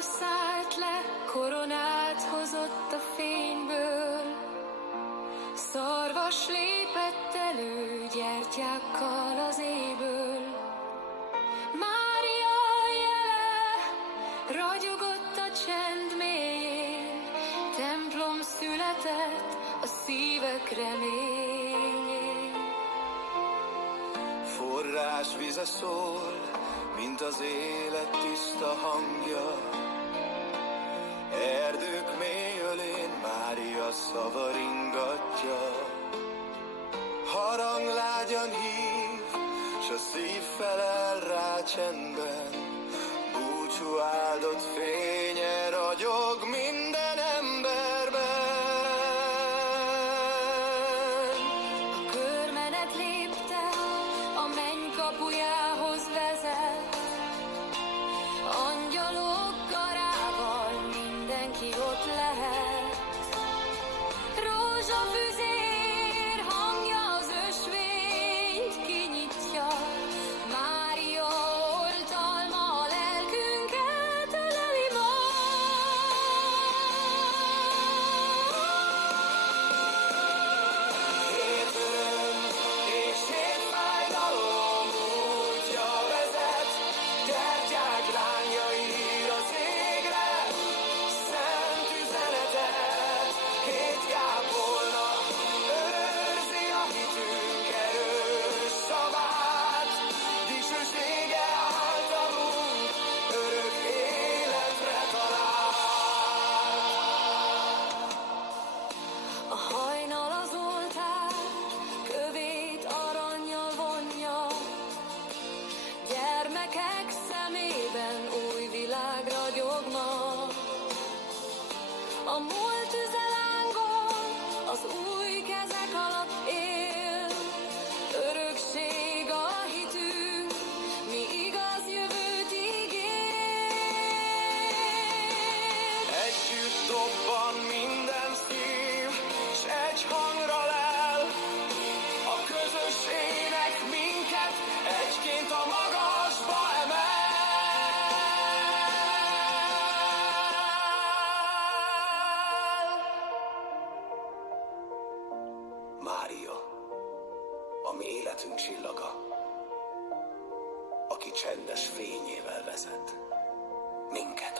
szállt le, koronát hozott a fényből. Szarvas lépett elő, gyertyákkal az éből. Mária jele ragyogott a csend mélyén, templom született a szívek reményén. Forrás vize szól, mint az élet tiszta hangja. Erdők mély ölén Mária szava ringatja. Harang lágyan hív, s a szív felel rá csendben. Búcsú áldott fénye ragyog minden emberben. A körmenet lépte, a menny kapujához vezet. Angyalok karával mindenki ott lehet. Rózsafüzér hangja az ösvényt kinyitja. Mária oltalma a lelkünket öleli majd. Hét öröm és hét fájdalom útja vezet, gyertyák lángjai ír az égre, szent üzenetet. Hét kápolna őrzi a hitünk erős szavát, dicsősége általunk örök életre talál. A hajnal az oltár kövét arannyal vonja. Gyermekek szemében új világ ragyogna. A múlt üzelángon az új kezek alatt él. Örökség a hitünk, mi igaz jövőt ígér. Együtt dobban minden szív, s egy hangra lel. A közös ének minket egyként a magasba emel. Mária, a mi életünk csillaga, aki csendes fényével vezet minket